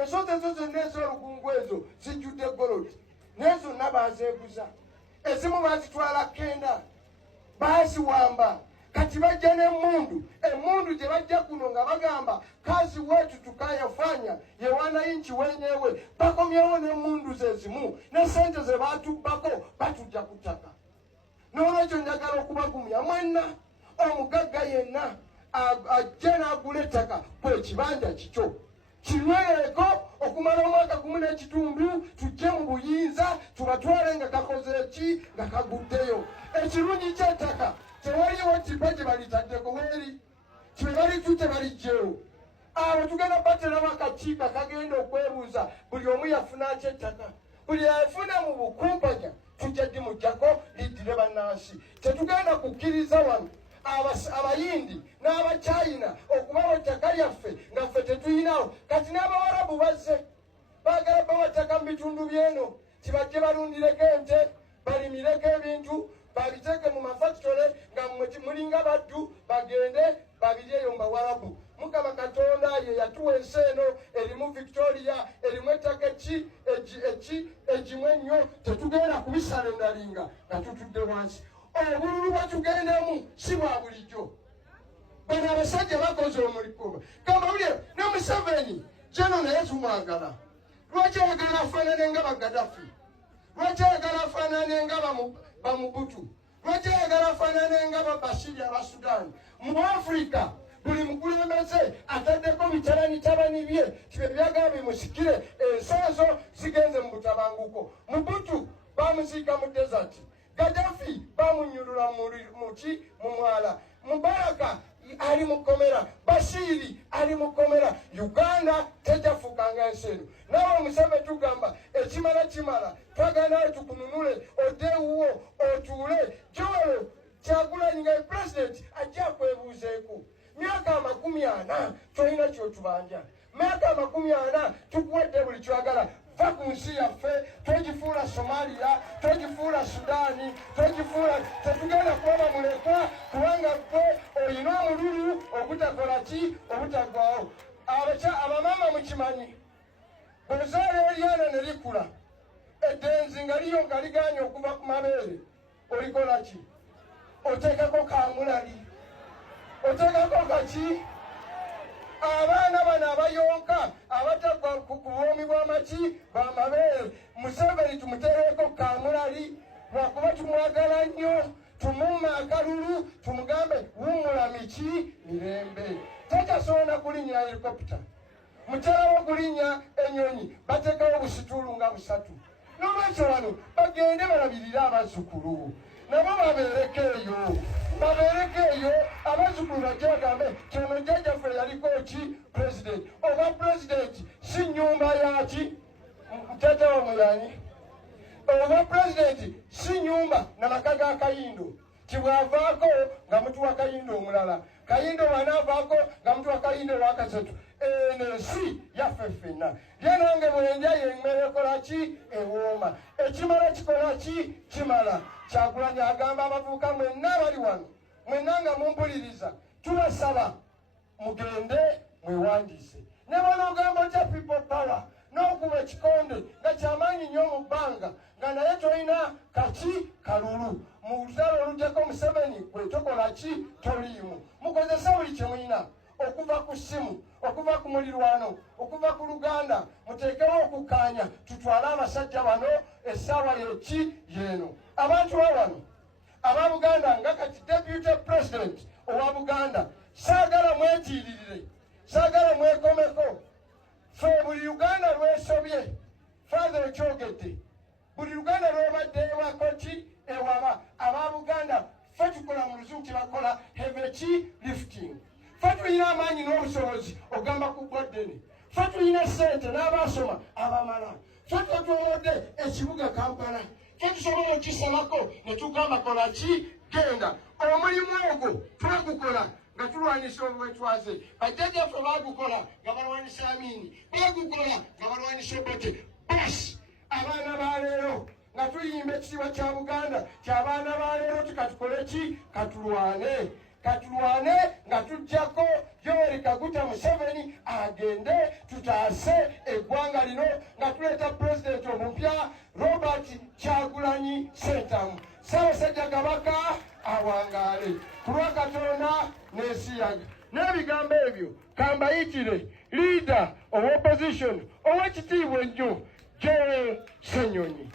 Sote zote nezo lukungwezo zijute goloti. Nezo nabazeguza. Ezimu bazitwala kenda. Basi wamba. Kati bajja n'emmundu. Emmundu gye bajja kuno nga bagamba kazi wetu tukayafanya ye wananchi wenyewe. Bakomyewo n'emmundu zezimu. Ne sente ze batubbako batujja kutaka. N'olwekyo njagala okubagumya mwenna omugagga yenna ajje n'agula ettaka kw'ekibanja kikyo. Kinywereko okumala omwaka gumu n'ekitundu tujje mu buyinza tubatwale nga kakoze ki nga kaguddeyo. Ekirungi ky'ettaka tewaliwo tipa gye balitaddeko weri kye balitute balijjewo. Abo tugenda bateramu akakiiko kagenda okwebuuza buli omu yafuna ky'ettaka. Buli yafuna mu bukumpanya tujja dimujjako liddire bannansi. Tetugenda kukkiriza wano abayindi n'abachina okubawo ettaka lyaffe nga ffe tetuyinawo. Kati n'abawarabu bazze baagala bawa ttaka mu bitundu byeno kibajje balundireko ente balimireko ebintu babiteeke mu mafacitole nga mulinga baddu bagende babiryeyo mu bawarabu. Mukama Katonda ye yatuwa ensi eno erimu Victoria erimu ettaka egimu ennyo tetugenda kubisalendalinga nga tutudde wansi. Obululu bwetugendemu si bwa bulijjo. Bano abasajja bakoze omulimu. Gamba buli ne Museveni jeno naye tumwagala. Lwaki ayagala afaanane nga Bagadafi? Lwaki ayagala afaanane nga Bamubutu? Lwaki ayagala afaanane nga Bashiri Abasudaani? Mu Afrika buli mukulembeze ataddeko bitabani bye kibe byagala bimusikire. Ensi ezo zigenze mu butabanguko. Mubutu bamuziika mu desert. Gaddafi bamunyulula mu mwala. Mubaraka ali mukomera. Bashiri ali mukomera. Uganda tejafukanga ensi eno. Nawe Museveni tugamba ekimala twagala tukununule odewuwo otuule. Joel Kyagulanyi nga president ajja kwebuuzeeko. Myaka 40 tolina kyotubanja. Myaka 40 tukuwadde buli kyagala. Va ku nsi yaffe togifuula Somalia togifuula Sudaani togifuula tetugenda kuba mulekwa kubanga gwe olina omululu obutakola ki obutagwawo. Abamama mukimanyi bw'ozaala eryana ne likula eddenzi nga liyo nga liganye okuva ku mabeere olikola ki? Oteekako kamulali oteekako kaki? Abaana bano abayonka abatagwa ku bwomi bw'amaki bw'amabeere Museveni tumuteereko kamulali lwakuba tumwagala nnyo tumuuma akalulu tumugambe wummula miki mirembe. Tetasobola kulinnya helikopita mukyalawo kulinnya ennyonyi bateekawo busituulu nga 3. N'olwekyo wano bagende balabirire abazzukulu nabo babeereko eyo abazzukulu bajje bagambe kino jjajjaffe yaliko ki president. Oba president si nnyumba yaki mutata wa mulanyi. Oba president si nnyumba namaka ga Kayindo kibwavaako nga mutuwa Kayindo omulala. Kayindo bw'anaavaako nga mutuwa Kayindo wakasatu. Ensi yaffe ffenna ye nange bwenja yemmere ekola ki ewooma. Ekimala kikola ki kimala. Kyagulanyi agamba abavubuka mwenna bali wano mwenna nga mumpuliriza tubasaba mugende mwewandiise. Ne bw'onoogamba otya people power n'okuba ekikonde nga kyamaanyi nnyo mu bbanga nga naye tolina kaki kalulu. Mu lutalo olugyako Museveni gwe tokola ki toliimu. Mukozese buli kye mulina okuva ku ssimu okuva ku mulirwano okuva ku Luganda muteekewo okukaanya tutwale abasajja bano essaawa yeki yeeno. Abantu wano aba Buganda nga kati deputy president owa Buganda saagala mwetiiririre saagala mwekomeko. Ffe buli Uganda lwesobye father ekyogedde buli Uganda lwebadde ewako ki ewaba aba Buganda ffe tukola mu luzungu kibakola heavy lifting. Ffe tulina amaanyi n'obusobozi ogamba ku Bwadeni. Ffe tulina ssente n'abaasoma abamala. Ffe twetwolodde ekibuga Kampala. Ffe tusobola okisalako ne tugamba kola ki genda. Omulimu ogwo twagukola nga tulwanyisa obwetwaze. Bajjajjaffe baagukola nga balwanyisa Amini. Baagukola nga balwanyisa Obote. Basi abaana ba leero nga tuyimba ekitiibwa kya Buganda ky'abaana ba leero tukatukole ki katulwane nga tujjako Yoweri Kaguta Museveni agende tutaase lino nga tuleeta pulezidenti omupya Robert Kyagulanyi Ssentamu. Ssaabasajja Kabaka awangaale ku lwa Katonda n'ensiyaga. N'ebigambo ebyo kambayitire leader of opposition ow'ekitiibwa ennyo Joel Ssenyonyi.